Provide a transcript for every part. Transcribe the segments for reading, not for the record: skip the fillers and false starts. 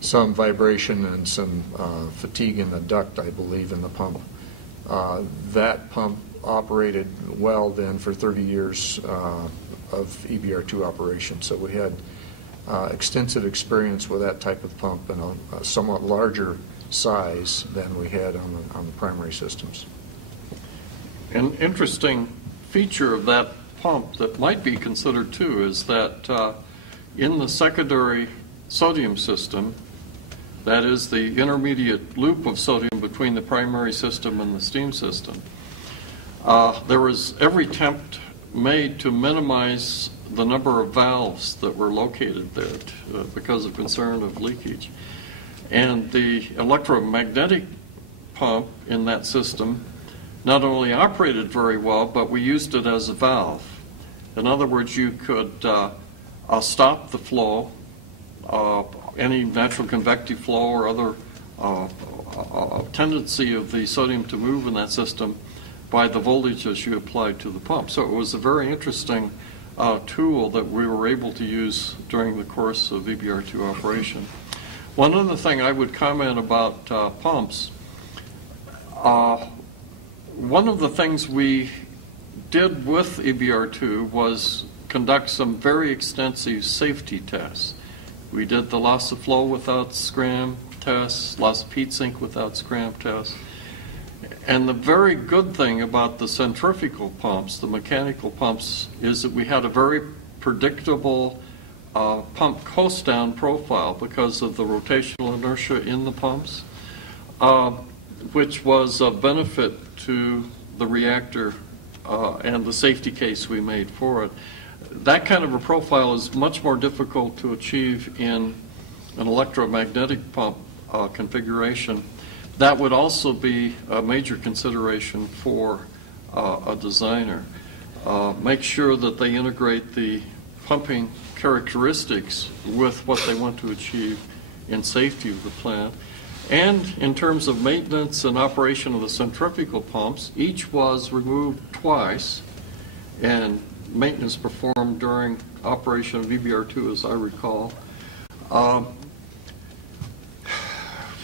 some vibration and some fatigue in the duct, I believe, in the pump. That pump operated well then for 30 years of EBR-2 operation. So we had extensive experience with that type of pump and a somewhat larger size than we had on the primary systems. An interesting feature of that pump that might be considered too is that in the secondary sodium system, that is the intermediate loop of sodium between the primary system and the steam system, there was every attempt made to minimize the number of valves that were located there because of concern of leakage. And the electromagnetic pump in that system not only operated very well, but we used it as a valve. In other words, you could stop the flow, any natural convective flow or other tendency of the sodium to move in that system by the voltages you applied to the pump. So it was a very interesting tool that we were able to use during the course of EBR-2 operation. One other thing I would comment about pumps, one of the things we did with EBR-2 was conduct some very extensive safety tests. We did the loss of flow without scram tests, loss of heat sink without scram tests. And the very good thing about the centrifugal pumps, the mechanical pumps, is that we had a very predictable pump coast-down profile because of the rotational inertia in the pumps, which was a benefit to the reactor and the safety case we made for it. That kind of a profile is much more difficult to achieve in an electromagnetic pump configuration. That would also be a major consideration for a designer. Make sure that they integrate the pumping characteristics with what they want to achieve in safety of the plant. And in terms of maintenance and operation of the centrifugal pumps, each was removed twice and maintenance performed during operation of EBR-2, as I recall.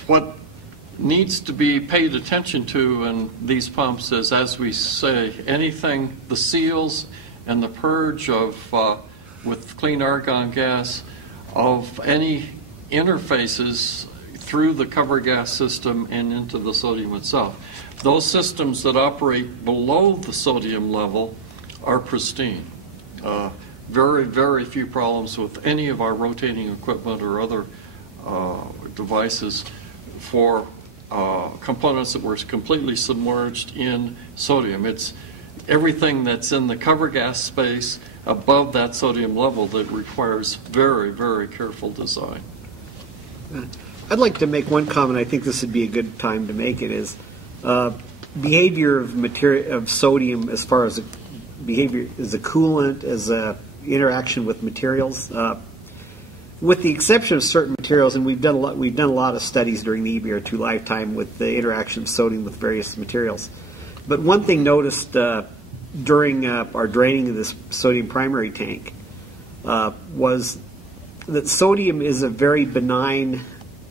What needs to be paid attention to in these pumps is, as we say, anything, the seals and the purge of with clean argon gas of any interfaces through the cover gas system and into the sodium itself. Those systems that operate below the sodium level are pristine. Very, very few problems with any of our rotating equipment or other devices for components that were completely submerged in sodium. It's everything that's in the cover gas space above that sodium level that requires very, very careful design. I'd like to make one comment. I think this would be a good time to make it. Is behavior of sodium as far as behavior as a coolant, as a interaction with materials. With the exception of certain materials, and we've done a lot of studies during the EBR-2 lifetime with the interaction of sodium with various materials. But one thing noticed during our draining of this sodium primary tank was that sodium is a very benign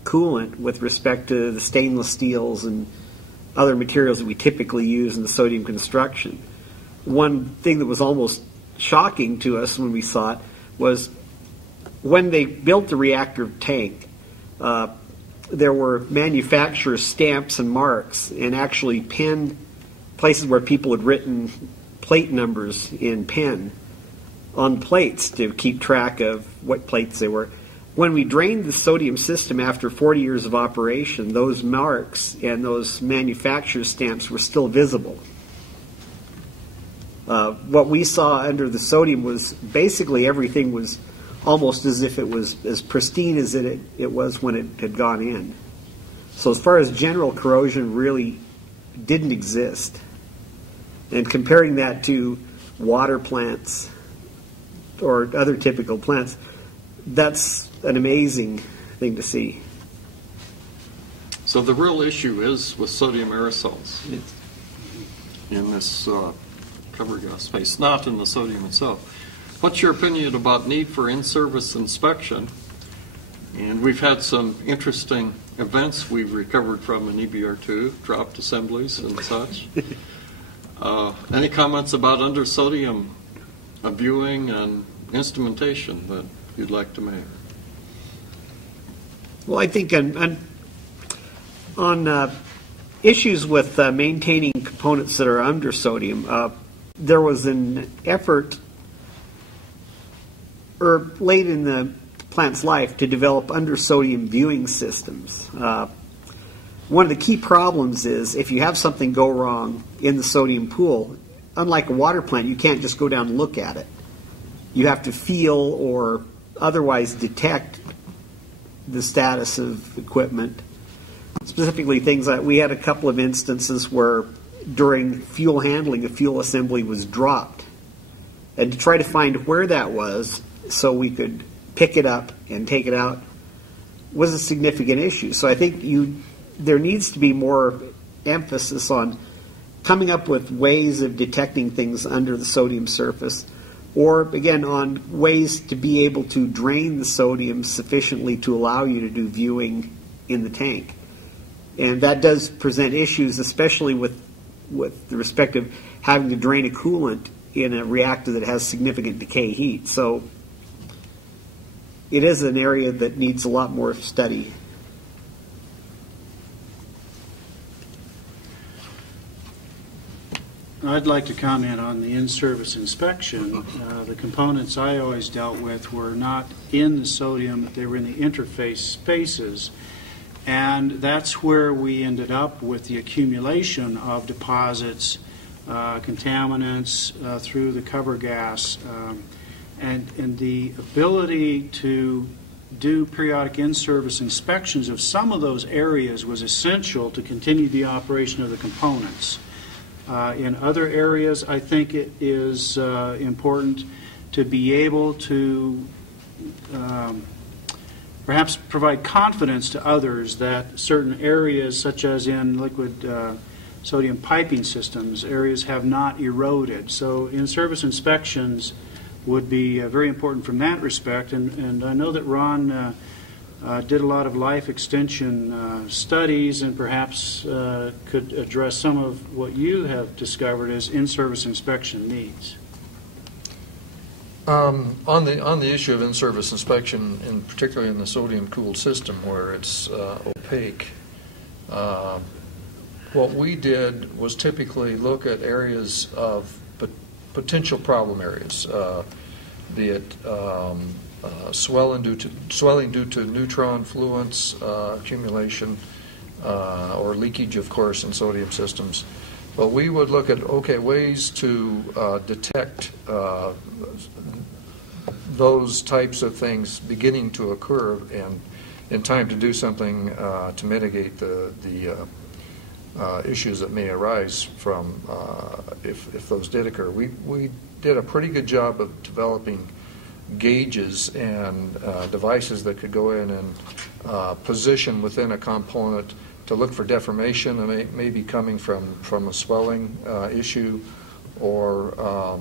coolant with respect to the stainless steels and other materials that we typically use in the sodium construction. One thing that was almost shocking to us when we saw it was when they built the reactor tank, there were manufacturers' stamps and marks and actually pen places where people had written plate numbers in pen on plates to keep track of what plates they were. When we drained the sodium system after 40 years of operation, those marks and those manufacturer's stamps were still visible. What we saw under the sodium was basically everything was almost as if it was as pristine as it was when it had gone in. So as far as general corrosion really didn't exist. And comparing that to water plants or other typical plants, that's an amazing thing to see. So the real issue is with sodium aerosols in this cover gas space, not in the sodium itself. What's your opinion about need for in-service inspection And we've had some interesting events we've recovered from in EBR-2, dropped assemblies and such. Any comments about undersodium viewing and instrumentation that you'd like to make? Well, I think on issues with maintaining components that are under sodium, there was an effort late in the plant's life to develop under sodium viewing systems. One of the key problems is if you have something go wrong in the sodium pool, unlike a water plant, you can't just go down and look at it. You have to feel or otherwise detect the status of equipment. Specifically, things like we had a couple of instances where during fuel handling, a fuel assembly was dropped. And to try to find where that was so we could pick it up and take it out was a significant issue. So I think there needs to be more emphasis on coming up with ways of detecting things under the sodium surface, or again on ways to be able to drain the sodium sufficiently to allow you to do viewing in the tank. And that does present issues, especially with the respect of having to drain a coolant in a reactor that has significant decay heat. So it is an area that needs a lot more study. I'd like to comment on the in-service inspection. The components I always dealt with were not in the sodium, they were in the interface spaces. And that's where we ended up with the accumulation of deposits, contaminants through the cover gas, and the ability to do periodic in-service inspections of some of those areas was essential to continue the operation of the components. In other areas, I think it is important to be able to perhaps provide confidence to others that certain areas, such as in liquid sodium piping systems, areas have not eroded. So in-service inspections would be very important from that respect. And I know that Ron did a lot of life extension studies and perhaps could address some of what you have discovered as in-service inspection needs. On the issue of in-service inspection, and particularly in the sodium-cooled system where it's opaque, what we did was typically look at areas of potential problem areas, be it swelling due to neutron fluence accumulation or leakage, of course, in sodium systems. But we would look at ways to detect those types of things beginning to occur, and in time to do something to mitigate the issues that may arise from if those did occur. We did a pretty good job of developing gauges and devices that could go in and position within a component to look for deformation that may be coming from a swelling issue or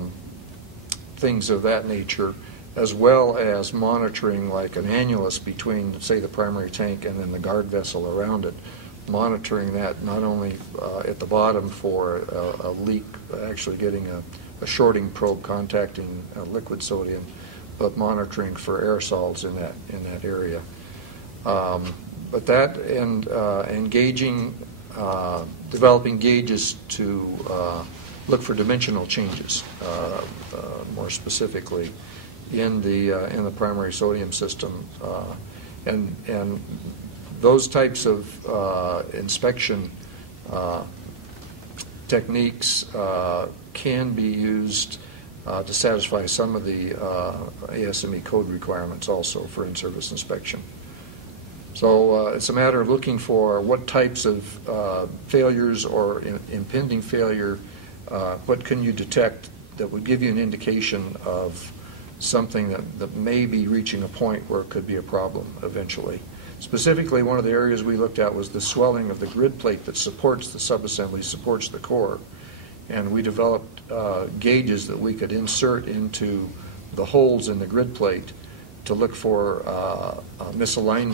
things of that nature, as well as monitoring like an annulus between, say, the primary tank and then the guard vessel around it, monitoring that not only at the bottom for a leak, actually getting a shorting probe contacting liquid sodium, but monitoring for aerosols in that area. But that and engaging, developing gauges to look for dimensional changes, more specifically in the primary sodium system, and those types of inspection techniques can be used to satisfy some of the ASME code requirements also for in-service inspection. So it's a matter of looking for what types of failures or impending failure, what can you detect that would give you an indication of something that may be reaching a point where it could be a problem eventually. Specifically, one of the areas we looked at was the swelling of the grid plate that supports the subassembly, supports the core. And we developed gauges that we could insert into the holes in the grid plate to look for misalignment